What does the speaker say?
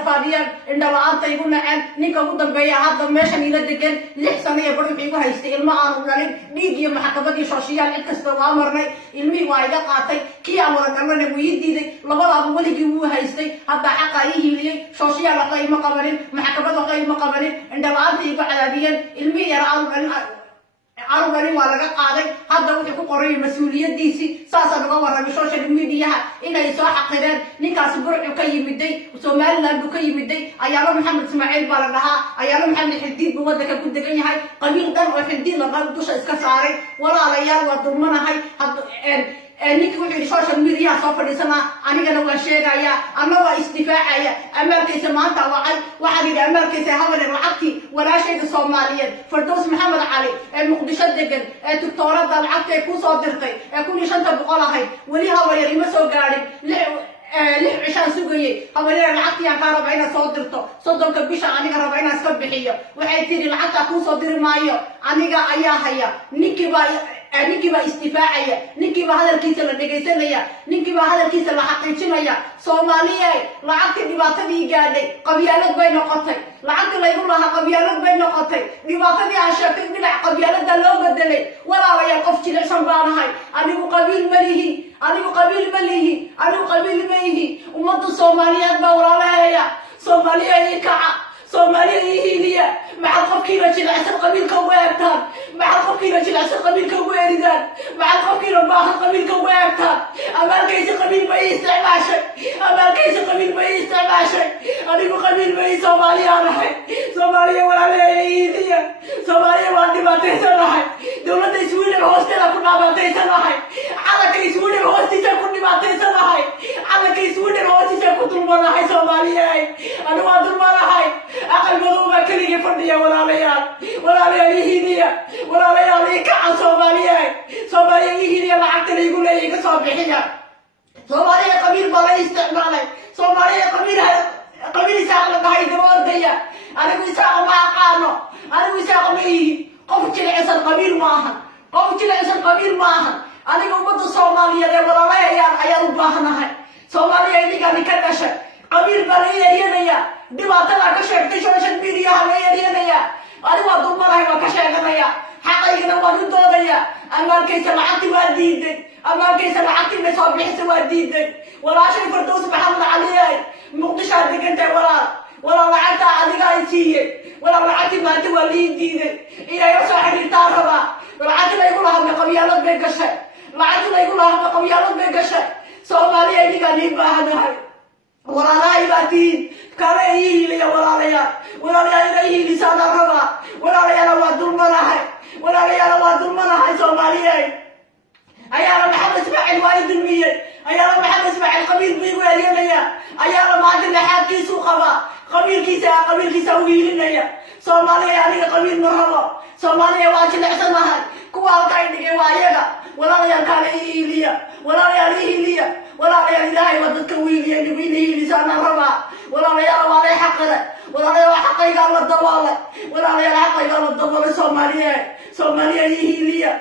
rafaadiyaan indhala-aanta igu naceen ninka ugu dambeeya hadda meeshan ila degan 6 sano iyo badh igu haystay ilma aanu dhalin dhiig iyo maxkamadii sooshiyaal cid kasta waa marnay ilmihii waa iga qaatay kii aan wada galnana wuu ii diiday labadaaba weligii wuu haystay hadda xaqa ii hiiliyey sooshiyaal waxba ima qabanin maxkamad waxba ima qabanin indhala-aanta igu cadaabiyeen ilmihii yar aanu dhalin waa laga qaaday hadda wuxuu ku qoray mas-uuliyadiisii saasaan uga warramay social mediaha inay soo xaqireen ninkaasi burcu ka yimiday somaliland buu ka yimiday ayaalo maxamed ismaaciil baa la dhahaa ayaalo maxamed xildiid buu waddanka ku degan yahay qabiil dhan oo xildiid laqa dusha iska saaray walaalayaal waa dulmanahay ninki wuxuu social media soo fadhiisanaa anigana waan sheegayaa anna waa isdifaacaya amaalkiisa maanta wacay waxaan yidhi amaalkiisa habaneer lacagtii walaashayda soomaaliyeed fardows maxamed cali ee muqdisho degan ee doctoorada lacagta ay kusoo dirtay ee 1500 ahayd weli habaneer ima soo gaadhin 6 cishaan sugayay habaneer lacagtii aan kaa raba inaad soo dirto 30 bisha aniga raba inaan iska bixiyo waxay tiri lacagtaa kuusoo diri maayo aniga ayaa haya ninkii baa isdifaacaya ninkii baa hadalkiisa la dhegaysanaya ninkii baa hadalkiisa la xaqiijinaya soomaaliye lacagtii dhibaatadii gaadhay qabyaalad bay noqotay lacagtii laygu lahaa qabyaalad bay noqotay dhibaatadii aan sheegtay dhinac qabyaalada loo bedelay walaalayaal qof jilicsan baanahay anigu qabiil ma lihi ummadda soomaaliyeed baa walaalaheeya soomaaliya ii kaca soomaaliya ii hiiliya maxal qofkiina jilicsan qabiilka ugu eegtaan maxal qofkiina jilicsan qabiilka ugu eridaan maxal qofkiina baahan qabiilka ugu eegtaan amaalkaysi qabiil ma ii isticmaashay anigu qabiil ma ii soomaaliyaanahay soomaaliya walaalaheeya ii hiiliya soomaaliya waan dhibaataysanahay dowladda sweden hoosteeda ku dhibaataysanahay calanka sweden hoostiisa ku dhibaataysanahay calanka sweden hoostiisa ku dulmanahay soomaaliya anigu waan dulmanahay aqal madow baa keligii fadhiya walaalayaal ii hiiliya walaalayaal ii kaca soomaaliya ii hiiliya lacagta laygu leeya iga soo bixiya soomaaliya qabiil baa la isticmaalay soomaaliya qabiil isaaq la dhahay daba ordaya anigu isaaq ma aqaano anigu isaaq ma ihi qof jilicsan qabiil maahan aniga ummadda soomaaliyeed ee walaalahayaan ayaan u baahanahay soomaaliya idigani ka dhashay qabiil baa la yeeryanaya dhibaatada ka sheegtay social mediaha la yeeryanaya anigu waa dulmanahay waan ka sheeganaya xaqaygana waan u doodaya amaalkaysa lacagtii waa diiday amaalkaysa lacagtii bay soo bixisa waa diiday walaashay fardows maxamed cali muqdishaa degantahay walaal lacagtaa adigaa i siiyey walaal lacagtii maanta waa lii diiday inaga soo xiriirtaa rabaa lacagtii laygu lahabna qabyaalad bay gashay soomaaliya idigaan ii baahanahay walaalahay baa tihiin kale ii hiiliya walaalayaal ina ii hiilisaana rabaa walaalayaala waa dulmanahay soomaaliya ayaala maxamed ismaaciil waa i dulmiyey ayaala maxamed ismaaciil qabiil buu igu eryanaya ayaala maanta laxaadkiisuu qabaa qabiilkiisa u hiilinaya soomaaliya aniga qabiil ma rabo soomaaliya waa jilicsanahay kuwa halka ay dhigay waa ayaga walaalayaal kaale ii hiiliya walaalayaal ilaahay waa dadka u hiiliya inigu ina hiilisaana rabaa walaalayaal waa lay xaqire walaalayaal xaqaygaa la daboolay soomaaliya ii hiiliya